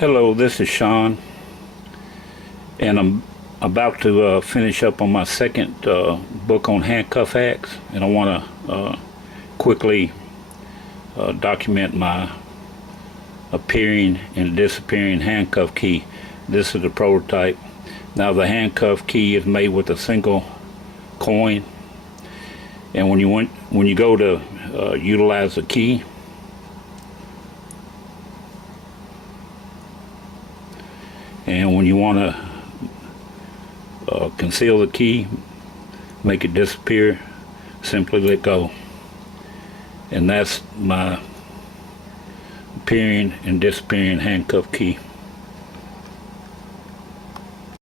Hello, this is Sean, and I'm about to finish up on my second book on handcuff hacks, and I want to quickly document my appearing and disappearing handcuff key. This is the prototype. Now the handcuff key is made with a single coin, and when you go to utilize the key, and when you want to conceal the key, make it disappear, simply let go. And that's my appearing and disappearing handcuff key.